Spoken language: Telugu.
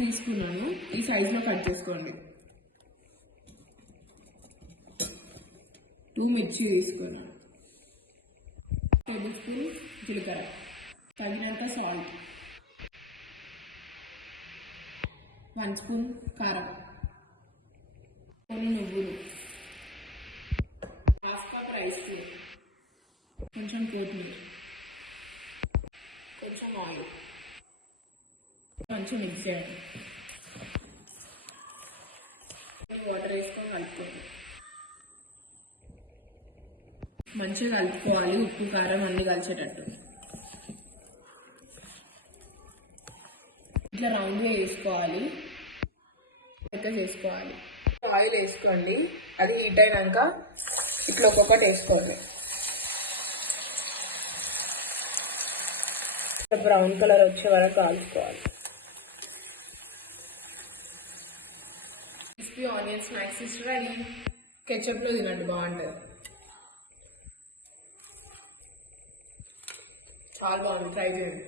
తీసుకున్నాను, ఈ సైజులో కట్ చేసుకోండి. 2 మిర్చి తీసుకున్నాను. టేబుల్ స్పూన్ జీలకర్ర, తగినంత సాల్ట్, 1 స్పూన్ కారం, కొన్ని నువ్వులు, 1/2 కప్ రైస్, కొంచెం కొత్తిమీర, కొంచెం ఆయిల్, మంచిగా మిక్స్ చేయండి. వాటర్ వేసుకొని కలుపుకోండి. మంచిగా కలుపుకోవాలి, ఉప్పు కారం అన్నీ కలిసేటట్టు. ఇట్లా రౌండ్గా వేసుకోవాలి, లెక్క చేసుకోవాలి. ఆయిల్ వేసుకోండి, అది హీట్ అయినాక ఇట్లా ఒక్కొక్కటి వేసుకోండి. బ్రౌన్ కలర్ వచ్చే వరకు కాల్చుకోవాలి. Crispy onion snacks is ready. కెచప్లో తినండి, బాగుంటుంది, చాలా బాగుంది, ట్రై చేయండి.